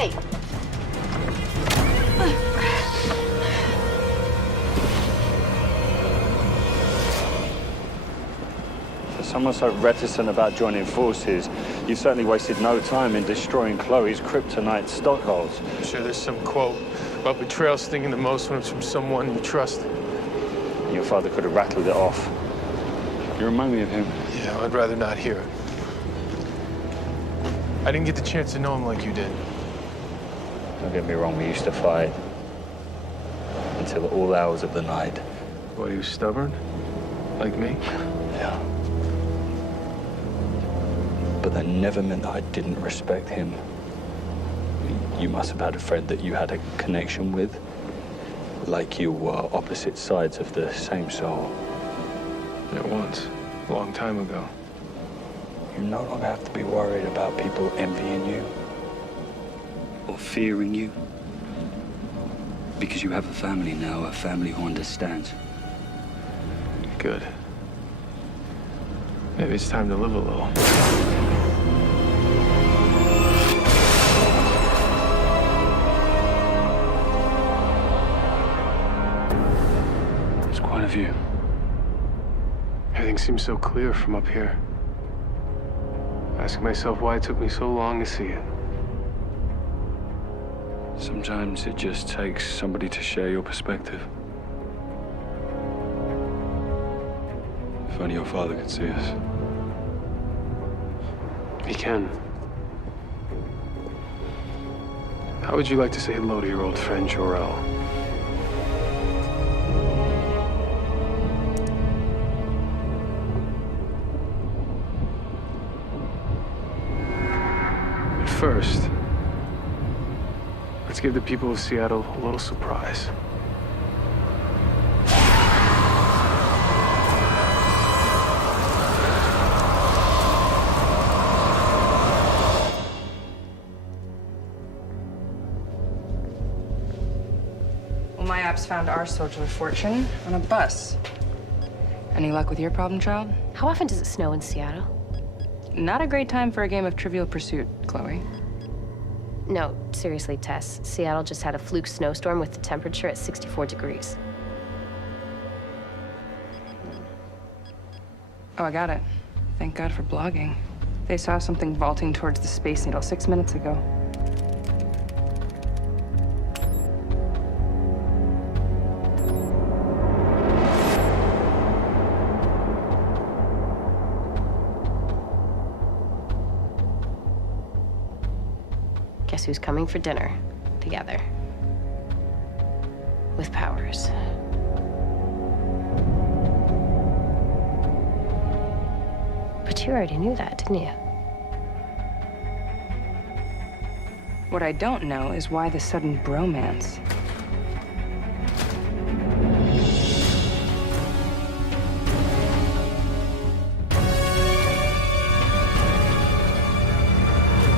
Hey! For someone so reticent about joining forces, you've certainly wasted no time in destroying Chloe's kryptonite stockholes. I'm sure there's some quote about betrayal stinging the most when it's from someone you trust. Your father could have rattled it off. You remind me of him. Yeah, I'd rather not hear it. I didn't get the chance to know him like you did. Don't get me wrong, we used to fight. Until all hours of the night. What, he was stubborn? Like me? Yeah. But that never meant that I didn't respect him. You must have had a friend that you had a connection with. Like you were opposite sides of the same soul. Yeah, once. A long time ago. You no longer have to be worried about people envying you or fearing you. Because you have a family now, a family who understands. Good. Maybe it's time to live a little. It's quite a view. Everything seems so clear from up here. Asking myself why it took me so long to see it. Sometimes it just takes somebody to share your perspective. If only your father could see us. He can. How would you like to say hello to your old friend, Jor-El? But first, let's give the people of Seattle a little surprise. Well, my apps found our social fortune on a bus. Any luck with your problem child? How often does it snow in Seattle? Not a great time for a game of Trivial Pursuit, Chloe. No, seriously, Tess. Seattle just had a fluke snowstorm with the temperature at 64 degrees. Oh, I got it. Thank God for blogging. They saw something vaulting towards the Space Needle 6 minutes ago. Guess who's coming for dinner together? With powers. But you already knew that, didn't you? What I don't know is why the sudden bromance.